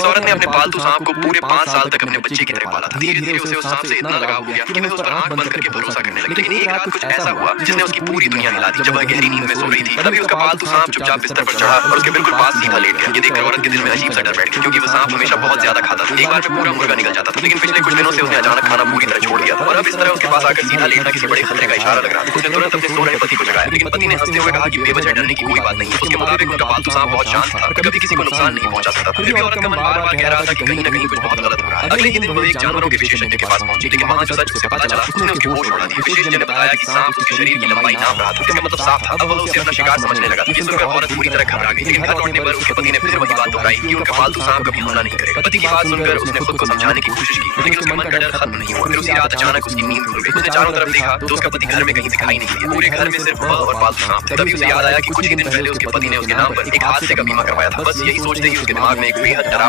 इस औरत ने अपने पालतू सांप को पूरे 5 साल तक अपने बच्चे की तरह पाला था। धीरे-धीरे उसे उस सांप से इतना लगाव हो गया कि वह उस पर आंख बंद करके भरोसा करने लगी। लेकिन एक रात कुछ ऐसा हुआ जिसने उसकी पूरी दुनिया हिला दी। जब वह गहरी नींद में सो रही थी, तभी उसका पालतू सांप चुपचाप बिस्तर पर चढ़ा और उसके बिल्कुल पास सीधा लेट गया। ये देखकर औरत के दिल में अजीब सा डर बैठ गया, क्योंकि वह सांप हमेशा बहुत ज्यादा खाता था। एक बार में पूरा मुर्गा निकल जाता था, लेकिन पिछले कुछ दिनों से उसने अचानक खाना पूरी तरह छोड़ दिया था और अब इस तरह उसके पास आकर सीधा लेटना किसी बड़े खतरे का इशारा लग रहा था। उसने तुरंत अपने सो रहे पति को जगाया, लेकिन पति ने हंसते हुए कहा कि बेवजह डरने की कोई बात नहीं है। उसके मुताबिक उसका पालतू सांप बहुत शांत था, कभी किसी को नुकसान नहीं पहुंचा सकता था। फिर भी औरत का मन बार-बार कह रहा था कि कहीं न कहीं कुछ बहुत गलत हो रहा है। अगले दिन वह एक जानवरों के विशेषज्ञ के पास पहुंची, लेकिन वहां जो सच उसे पता चला उसने उसके होश उड़ा दिए। विशेषज्ञ ने बताया कि सांप उसके शरीर की लंबाई नाप रहा था। इसका मतलब साफ था, अब वह उसे अपना शिकार समझने लगा। ये सुनकर औरत पूरी तरह घबरा गई, लेकिन घर लौटने पर उसके पति ने फिर वही बात दोहराई कि उनका पालतू सांप कभी हमला नहीं करेगा। पति की बात सुनकर उसने खुद को समझाने की कोशिश की, लेकिन उसके मन का डर खत्म नहीं हुआ। फिर उसी रात अचानक उसकी नींद खुल गई। उसने चारों तरफ देखा तो उसका पति घर में कहीं दिखाई नहीं दिया। पूरे घर में सिर्फ वह और पालतू सांप थे। तभी उसे याद आया कि कुछ ही दिन पहले उसके पति ने उसके नाम पर एक हादसे का बीमा करवाया था। बस यही सोचते ही उसके दिमाग में एक बेहद डरावना